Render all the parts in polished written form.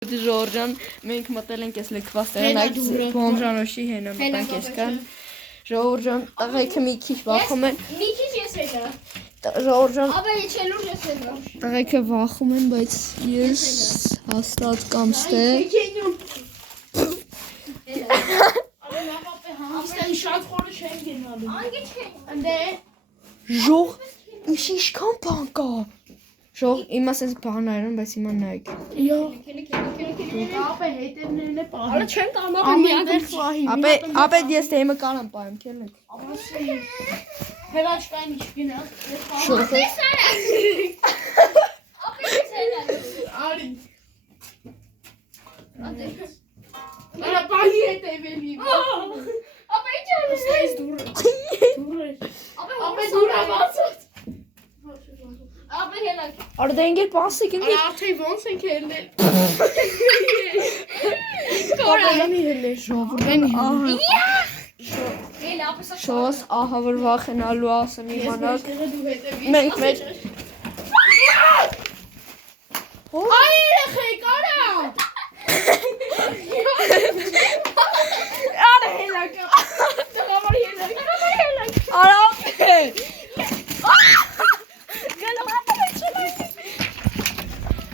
Ժորժան մենք մտել ենք այս լքված տեղն այդ բոմժանոշի հենը մտանք ես կան Ժորժան տղեկը մի քիչ վախում են մի քիչ ես եկա Ժորժան ապա իջելու ես եկա տղեկը վախում են բայց ես հաստատ կամ ստեղ Աստեն շատ խորը չեն գնալու անգի չեն ընդ Ժող ինչքան բան կա Ժող իմը ասես բաներն բայց հիմա նայեք ապա հետերներն է պահի Արա չեն կարող միատեղ պահի ապա ես դեմը կանեմ պահեմ քելնեք հերաչկային ինչ գնա Ժող ապա ցելա արի Արա պահի հետևելի ապա ինչ անես դուրը ապա դուրը բացած ապա հելակ Արա դա ինգել պասիկ ինգել Արդեն ոնց ենք ելնել Կորանի հելե ժողովուրդեն Էլ ապսա Շոս ահա որ վախենալու ասեմ իմանալ Մենք մեջ Այ երեխեք արա Արա հելակ Տղամար ելակ Արա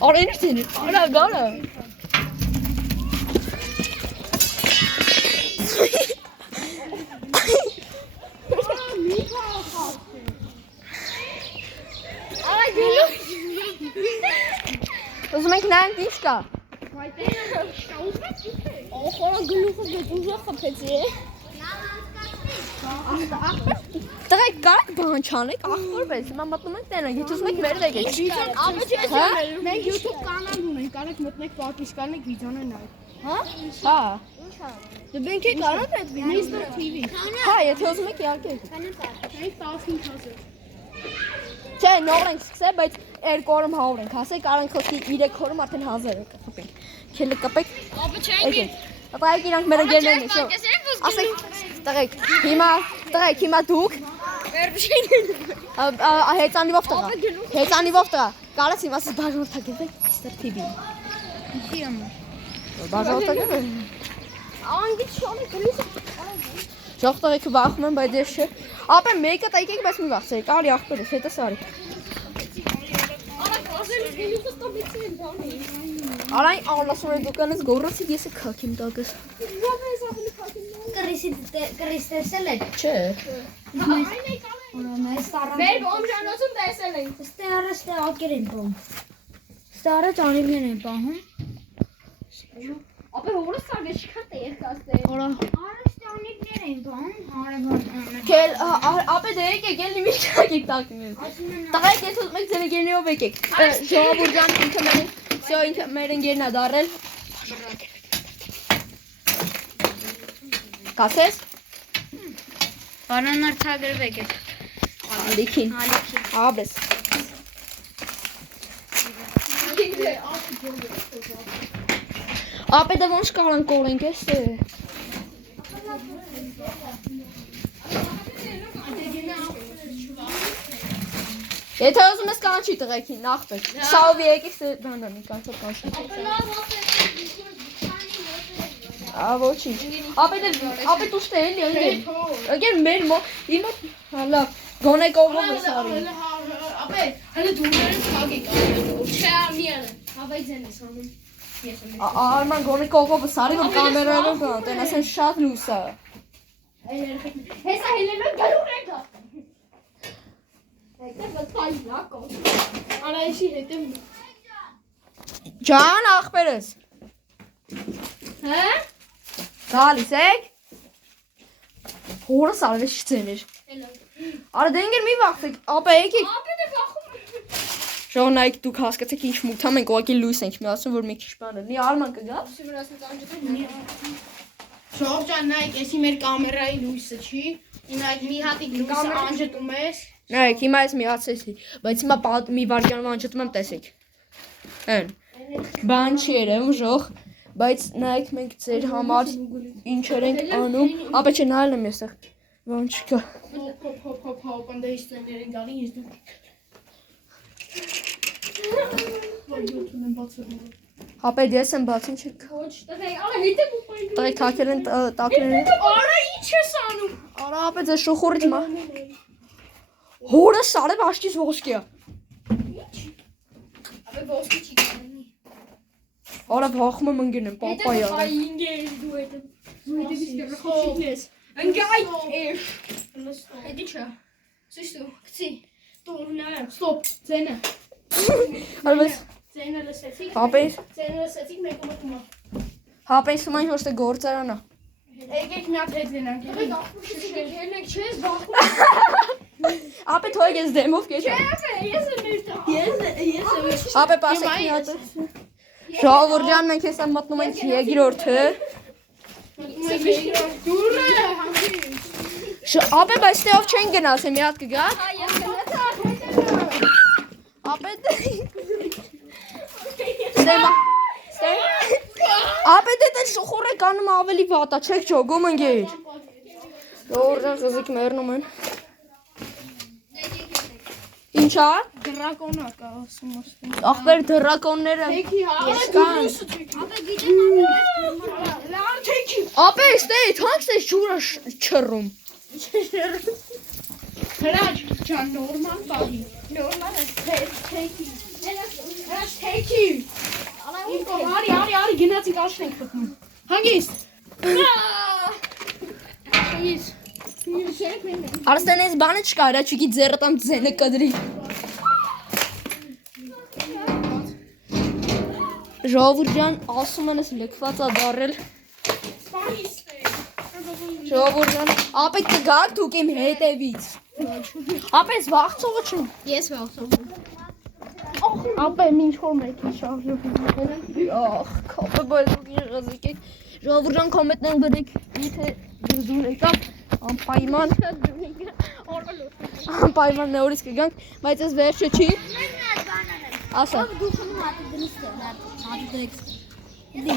Արա ինչ դին Արա գալը Ուզում ենք նայենք ինչ կա Խորա գլուխը գետ ուժը խփեցի Տղայք կարեք բան չանեք ախոր պես հիմա մտնում ենք տենակ եթե ուզում եք մեր եկեք Ապա չէ մենք YouTube կանալ ունենք կարեք մտնեք պատվիսկանեք վիդեոներ նայեք Հա Դե մենք եք արած այդ Mr. TV Հա եթե ուզում եք իհարկե Մենք 15000 Չէ նոր ենք սկսել բայց 2 օրում 100 ենք հասեք արանք խոսքի 3 օրում արդեն 1000 եք կխփենք Քելը կապեք Ապա չենք Ապա այք իրանք մեր ընկերներն են շո Ասեք տղեկ հիմա դուք Հեծանիվով տղա Կարաս հիմա սս բաժորդակետեք Mr. TV Ինչի համար Բաժորդակետեք Անգի չոնի գլուխը Ժող տղեկը վախում են բայց ես չէ Ապա մեկը տայքեք բայց մի վախցեք արի աղբերս հետը սարի Արա կազելուս գլուխը ստոպեցի են բանի Արայն ալասուն է դուք անես գորացիք ես է կակիմ տակս Կրիս տեսել եք Չէ Մեր բոմժանոցում տեսել ենք Ստե ակեր են պահում Ստե առաջ անիվներ են պահում Ապա հորս սարգե չքան տեղ կաստել Առաջ անիվներ են պահում Կել ապե դե եկեք ելի մի կակիք տակին Տղայք ես ուզում եք ձեր ընկերներով եկեք Ժողովուրդյան ինքը մեր ընկերն է դարել Կասես Բարան արտագրվեք եք Ալիքին Աբես Ապե դա ոնց կարան կորենք ես է Եթե ուզում ես կանչի տղեկին նախպետ Սաովի եկեք սե բանդամի կանչով կանչի Ոչինչ Ապե դու ստե էլի Ընգեր մեր իմը հալա գոնե կողով ես արի Ապա հələ դուրներս կագեք Չէ ամիանը Հավայ ձեն ես անում Արման գոնե կողով ես արի որ կամերայով կա տենաս են շատ լույս է Հեսա հելելով գլուխ ենք ասում Այդտեղ վլպայ լակո Արա իշի հետև Ջան աղբերս Հա Գալիս եք Հորս արվես չծեներ Արա դե ինգեր մի վաղթեք ապա եկեք Ապա դե վախում Ժողնայք դուք հասկացեք ինչ մութա մենք ուղղակի լույս ենք մի ասում որ մի քիչ բան լինի արման կգա Ժող ջան նայեք էսի մեր կամերայի լույսը չի Նայեք մի հատիկ լույսը անջտում ես Նայեք հիմա ես միացեցի բայց հիմա մի վարքյանով անջտում եմ տեսեք Հեն Բան չի երևում ժող բայց նայեք մենք ձեր համար ինչեր ենք անում ապա չէ նայել եմ եստեղ Ոնց չկա Հոպ անդե իստերներ են գալի ես դու Vai, eu tô nem botando. Հապետ ես եմ բացին չեք։ Ոչ, տղեկ, արա հետը բուպային։ Տղեկ թակել են տակել են։ Արա ինչ ես անում։ Արա հապետ ես շուխուրիչ մա։ Հորը սարև աշտից ոսկիա։ Ապե ոսկի չի գանի։ Արա վախում եմ ընգեն եմ, պապայա։ Այ ինգ ես դու հետը։ Դու հետը դիսկը ռխոչինես։ Ընգայ էշ։ Հետի չա։ Սուստու, կցի։ Դու նայ, ստոպ, ձենը։ Արվես Ձենը լսեցիք։ հապետ Ձենը լսեցիք մեկը մտնում։ հապետ սուման ոչ թե գործարանա։ Եկեք մի հատ հետ գնանք։ Եկեք ելնեք չես բախում։ Հապետ հոյ ես դեմով կեչ։ Ես եմ մերտա։ Ես եմ։ Հապետ պասեք մի հատ։ Ժողովուրդյան մենք հեսա մտնում ենք երկրորդը։ Դուրը հանգի։ Հապետ բայց տեով չեն գնացել մի հատ կգա։ Ես գնացա։ Հապետ Ստեմա Հապետ էդ շուխուրը կանում ավելի վատա, չեք ճոգում ընգեջ։ Ժողովուրդյան խզիկ մերնում են։ Ինչա։ Դրակոնա կա ասում ասում։ Ախպեր դրակոնները Թեքի հա։ կան։ Ապա գիտեմ Լար թեքի։ Ապե ստե թանքս է ջուրը չռում։ Հրաչ ջան նորմալ բաղի։ Նորմալ է թեքի։ Հրաչ թեքի։ Արի գնացինք աշնենք պտնում։ Հանգիստ։ Հանգիստ։ Արստեն ես բանը չկա, հրա չգի ձերը տամ ձենը կդրի։ Ժողովուրդյան ասում են ես լքված ա դարել։ Ժողովուրդյան, ապետ կգակ դուք իմ հետևից։ Ապես վաղցողը չն։ Ես վախում։ Ապե մինչ որ մեկի շարժով Ախ, կապը բայց դուք ինչ ղզիկ եք։ Ժողովուրդյան կոմենտներում գրեք, եթե դուր եկավ անպայման նորից կգանք, բայց ես վերջը չի։ Ասա։ դու խմում հատը դրիստը, հատը դրեքս։ Դի։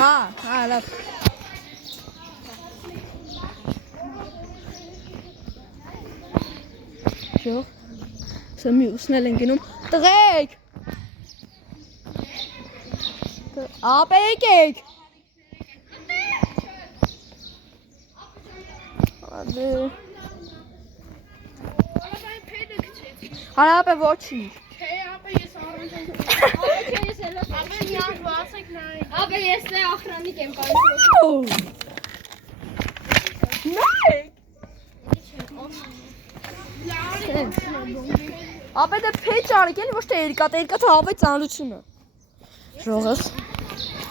Հա, լավ։ Շո։ Սա մյուսն էլ են գնում։ Տղեկ։ Ապե եկեք։ Ադե։ Հարապե ոչինչ։ Չէ, ապա ես առանց Ապա միան վասեք նայ։ Ապա ես դե ախրանիկ եմ կարող։ Նայ։ Ապե դե փեջ արեք, էլի ոչ թե երկաթը հավե ծանրությունը։ Ժողովս։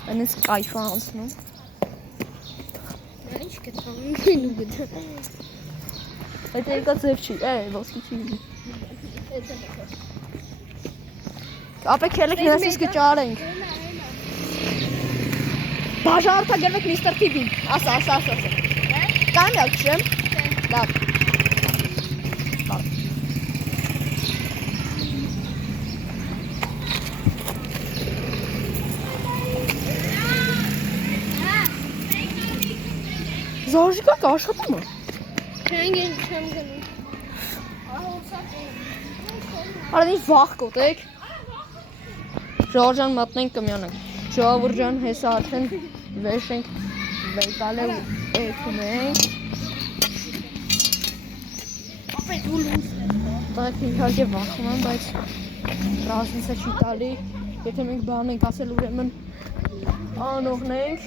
Այնպես կայֆ անցնում։ Ինչ կտանում ու գտա։ Այդ երկաթ ձև չի, ոսկի չի։ Ապե քելեք ներսից կճարենք։ Բաժանորդա գրվեք միստր Թիվին։ Ասա։ Կանյակ չեմ։ Լավ։ Զորժիկա կաշխատում է։ Չեն չեմ գնում։ Արա ինչ վախ կոտեք։ Ժողովրդյան մատնենք կմյանանք։ Ժողովրդյան հեսա արդեն վեշ ենք վեկալ է ու էքում ենք։ Ապա դու լույս Տակ իհարկե վախում եմ, բայց ռազմիսը չի տալի։ Եթե մենք բան ենք ասել ուրեմն անողն ենք։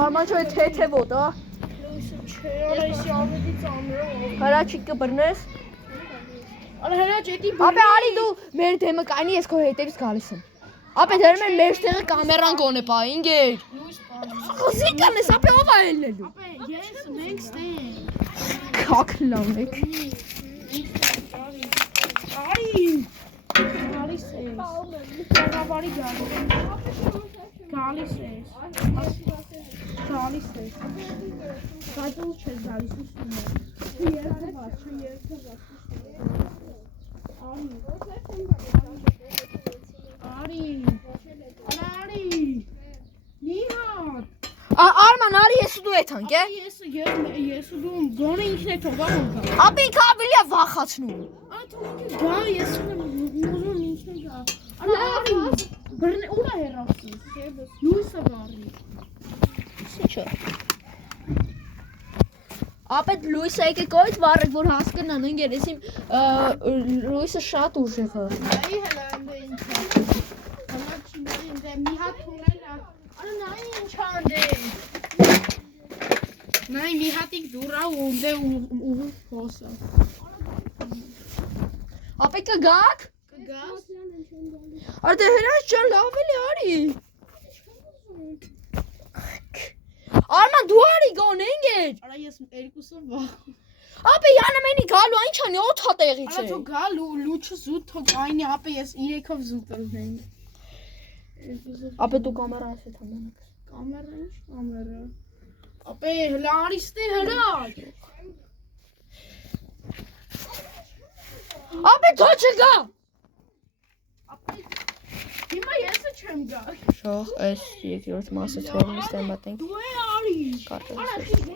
Արման չո է թեթևոտ, ա։ չէ, արայսի ավելի ծանր է։ Հրաչիկ կբրնես։ Արա հրաչ էդի Ապե արի դու մեր դեմը կայնի ես քո հետևից գալիս եմ։ Ապե դերում են մեր տեղը կամերան կոնե պա, ինգեր։ լույս բան։ Խզիկան ես, ապե ով է ելնելու։ Ապա ես մենք ստեն։ Քաքլան եք։ Արի։ Գալիս է։ Բարի գալիս։ Գալիս է։ Գալիս է։ Կատու չես գալիս ուսում։ Երկը բաց, երկը բաց։ Արի։ Մի հատ։ Արման արի ես ու դու եթանք է։ Ես ու դու գոնե ինքն է թողա գա։ Ապե ինքը ավելի է վախացնում։ Ա թող գա ես ուզում ինքն է գա։ Արի։ Բռնի ուրա հեռացնում։ Լույսը վառի։ Ինչա։ Ապետ լույսը եկեք այդ վառեք, որ հասկանան ընկերեսիմ լույսը շատ ուժեղ է։ Այ հələ ընդ ինչ։ Համաչիների ընդ մի հատ թունելա։ Արա նայ ինչ անդե։ Նայ մի հատիկ դուրա ու ընդ ու փոսա։ Ապետ կգաք։ Կգաս։ Արդե հրաշ ջան լավ էլի արի։ Արման դու արի գոն ընկեր։ Արա ես երկուսը վախ։ Ապե յանամենի գալու այն չանի 8 հատեղից Արա է։ թող գա լուչը զուտ թող այնի ապե ես 3-ով զուտ ընենք։ Ապե դու կամերա ես հետ համանակ։ Կամերա ինչ կամերա։ Ապե հլա արիստե հլա։ Ապե դու չգա։ Ապե հիմա եսը չեմ գա։ Շող այս երկրորդ մասը թողնի ստեմ մտենք։ Դու է արի։ Կարտոլ։ Արա